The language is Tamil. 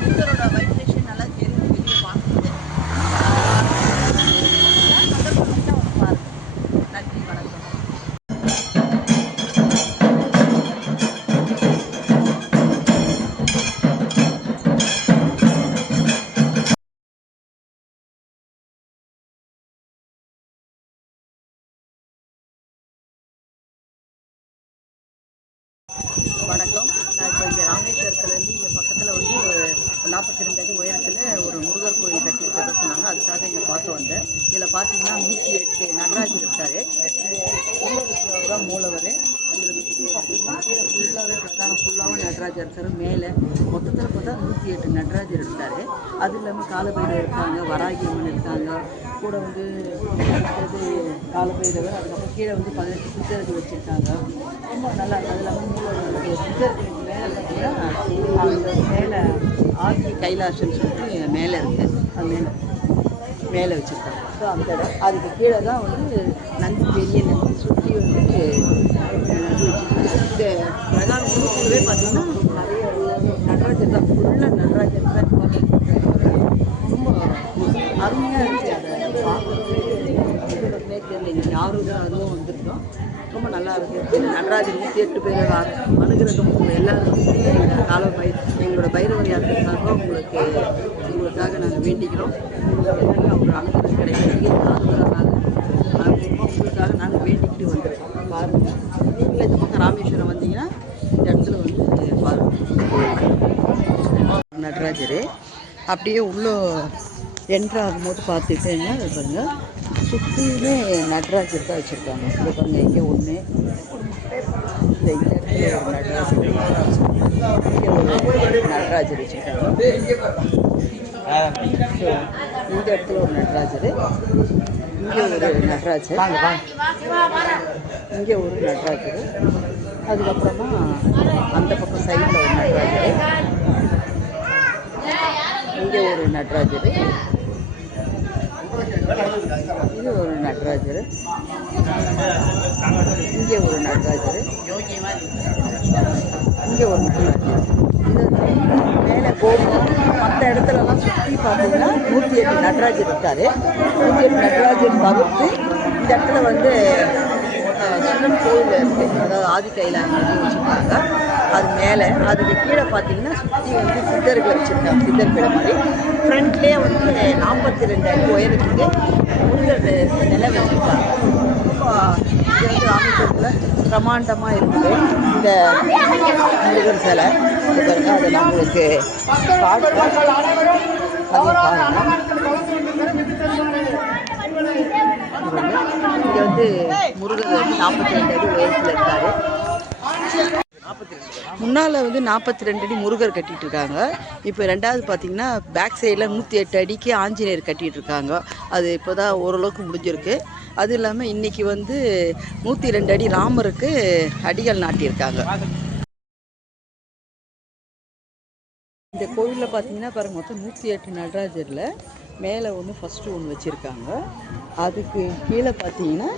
புத்தரோட வைப்ரேஷன் நல்லா தெரியும் வெளியே பார்க்குறது. நன்றி, வணக்கம். வணக்கம். நான் இப்போ இங்கே ராமேஸ்வரத்துலேருந்து இங்கே பக்கத்தில் வந்து 42 அடி உயரத்தில் ஒரு முருகர் கோயில் கட்டியிருக்கிறத சொன்னாங்க. அதுக்காக இங்கே பார்த்து வந்தேன். இதில் பார்த்தீங்கன்னா 108 நடராஜர் இருக்கார். உள்ள இருக்கிறவர் தான் மூலவர். இதில் சுற்றி பார்த்தீங்கன்னா கீழே ஃபுல்லாகவே பிரதானம் ஃபுல்லாகவும் நடராஜர் இருக்கார். மேலே மொத்தத்தில் பார்த்தா 108 நடராஜர் இருக்கார். அது இல்லாமல் காலபைரவர் இருக்காங்க, வராகி அம்மன் இருக்காங்க, கூட வந்து காலபைரவர், அதுக்கப்புறம் கீழே வந்து 18 சித்தர்கள் வச்சுருக்காங்க. ரொம்ப நல்லா இருக்குது. அது இல்லாமல் சித்தர்களுக்கு மேலே பார்த்தீங்கன்னா அந்த மேலே ஆதி கைலாசன்னு சொல்லிட்டு மேலே இருக்குது. அது மேலே வச்சுருக்காங்க. ஸோ அந்த இடம் அதுக்கு கீழே தான் வந்து நந்தி, பெரிய நந்தி சுற்றி வந்துட்டு நந்தி வச்சுருக்காங்க. இந்த பிரதான முழுக்கவே பார்த்தீங்கன்னா நிறைய நடராஜர் தான், ஃபுல்லாக நடராஜர் தான் ரொம்ப அருமையாக இருந்துச்சு. அதை பார்க்குறது சொல்கிறதுனே தெரியல. யாரும் தான் அதுவும் வந்திருக்கோம். ரொம்ப நல்லா இருக்குது. நடராஜர் 108 பேர் அனுகிரகம் எல்லாருக்குமே எங்களோட பைரவர் யாத்திரைக்காக உங்களுக்காக நாங்கள் வேண்டிக்கிறோம். ஒரு அனுகிரகம் கிடைக்கிறதுக்கு உங்களுக்காக நாங்கள் வேண்டிக்கிட்டு வந்துருக்கோம். பாருங்கள், நீங்களே இந்த பக்கம் ராமேஸ்வரம் வந்தீங்கன்னா இந்த இடத்துல வந்து பாருங்கள் நடராஜர். அப்படியே உள்ள என்ட்ராகும் போது பார்த்துட்டேன்னா பாருங்கள் சுற்றியுமே நடராஜர் தான் வச்சுருக்காங்க. இங்கே பாருங்கள், இங்கே ஒன்று, இந்த இடத்துல ஒரு நடராஜர், இங்கே ஒரு நடராஜர் வச்சுருக்காங்க. இந்த இடத்துல ஒரு நடராஜர், இங்கே ஒரு நடராஜர், இங்கே ஒரு நடராஜர், அதுக்கப்புறமா அந்த பக்கம் சைடில் ஒரு நடராஜர், இங்கே ஒரு நடராஜர், இது ஒரு நடராஜர், இங்கே ஒரு நடராஜர், இங்கே ஒரு நடராஜர். இது மேலே கோபுரம் மற்ற இடத்துலலாம் சுற்றி பார்த்தீங்கன்னா 108 நடராஜர் இருக்கார். 108 நடராஜர் தவிர்த்து இந்த இடத்துல வந்து சிவன் கோயில் இருக்குது. அதாவது ஆதி கைலாசம் வச்சுருக்காங்க. அது மேலே அதுக்கு கீழே பார்த்தீங்கன்னா சுற்றி வந்து சித்தர்களை வச்சுருக்காங்க. சித்தர் பிள்ளை மாதிரி ஃப்ரண்ட்லேயே வந்து 42 அடி உயரத்துக்கு முருகர் நிலை வச்சுருக்காங்க. இது வந்து ராமேஸ்வரத்தில் பிரமாண்டமாக இருக்குது. இந்த முருகர் சிலை அதை நான் உங்களுக்கு காட்டுறேன். அதை பாருங்கள். இங்கே வந்து முருகர் வந்து 42 அடி உயரத்தில் இருக்கார். முன்னால் வந்து 42 அடி முருகர் கட்டிகிட்டு இருக்காங்க. இப்போ ரெண்டாவது பார்த்திங்கன்னா பேக் சைடில் 108 அடிக்கு ஆஞ்சநேயர் கட்டிகிட்டு இருக்காங்க. அது இப்போ தான் ஓரளவுக்கு முடிஞ்சிருக்கு. அது இல்லாமல் இன்றைக்கி வந்து 102 அடி ராமருக்கு அடிகள் நாட்டியிருக்காங்க. இந்த கோவிலில் பார்த்தீங்கன்னா பாருங்கள், மொத்தம் 108 நடராஜரில் மேலே ஒன்று ஃபஸ்ட்டு ஒன்று வச்சுருக்காங்க. அதுக்கு கீழே பார்த்தீங்கன்னா